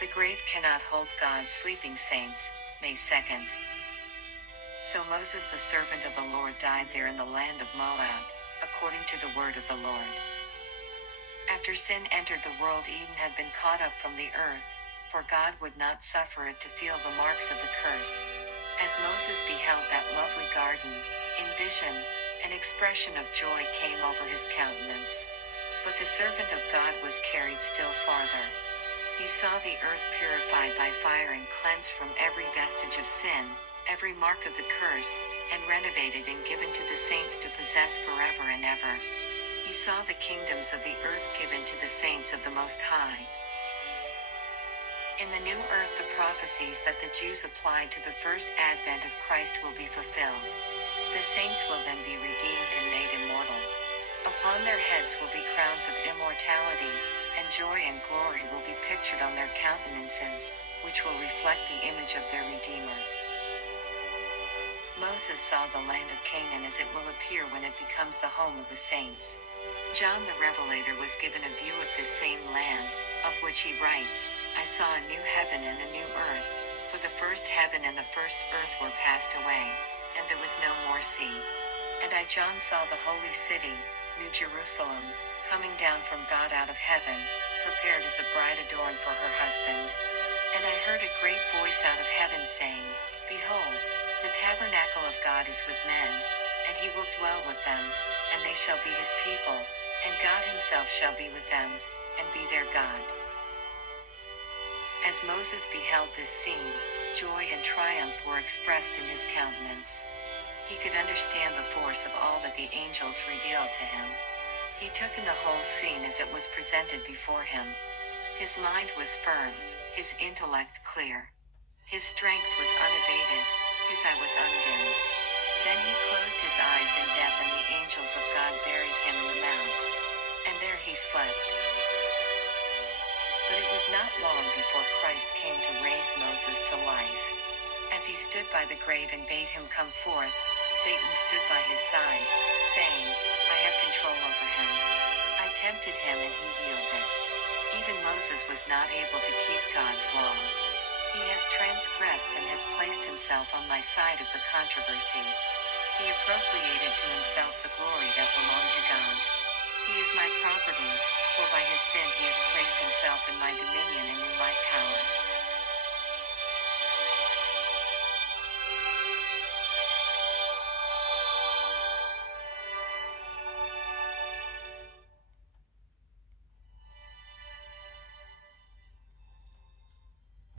The grave cannot hold God's sleeping saints. May 2nd. So Moses the servant of the Lord died there in the land of Moab, according to the word of the Lord. After sin entered the world, Eden had been caught up from the earth, for God would not suffer it to feel the marks of the curse. As Moses beheld that lovely garden, in vision, an expression of joy came over his countenance. But the servant of God was carried still farther. He saw the earth purified by fire and cleansed from every vestige of sin, every mark of the curse, and renovated and given to the saints to possess forever and ever. He saw the kingdoms of the earth given to the saints of the Most High. In the new earth, the prophecies that the Jews applied to the first advent of Christ will be fulfilled. The saints will then be redeemed and made immortal. Upon their heads will be crowns of immortality, and joy and glory will be pictured on their countenances, which will reflect the image of their Redeemer. Moses saw the land of Canaan as it will appear when it becomes the home of the saints. John the Revelator was given a view of this same land, of which he writes, I saw a new heaven and a new earth, for the first heaven and the first earth were passed away, and there was no more sea. And I, John, saw the holy city, New Jerusalem, coming down from God out of heaven, prepared as a bride adorned for her husband. And I heard a great voice out of heaven saying, Behold, the tabernacle of God is with men, and he will dwell with them, and they shall be his people, and God himself shall be with them, and be their God. As Moses beheld this scene, joy and triumph were expressed in his countenance. He could understand the force of all that the angels revealed to him. He took in the whole scene as it was presented before him. His mind was firm, his intellect clear. His strength was unabated, his eye was undimmed. Then he closed his eyes in death, and the angels of God buried him in the mount. And there he slept. But it was not long before Christ came to raise Moses to life. As he stood by the grave and bade him come forth, Satan stood by his side, saying, I have control over him. I tempted him and he yielded. Even Moses was not able to keep God's law. He has transgressed and has placed himself on my side of the controversy. He appropriated to himself the glory that belonged to God. He is my property, for by his sin he has placed himself in my dominion and in my power.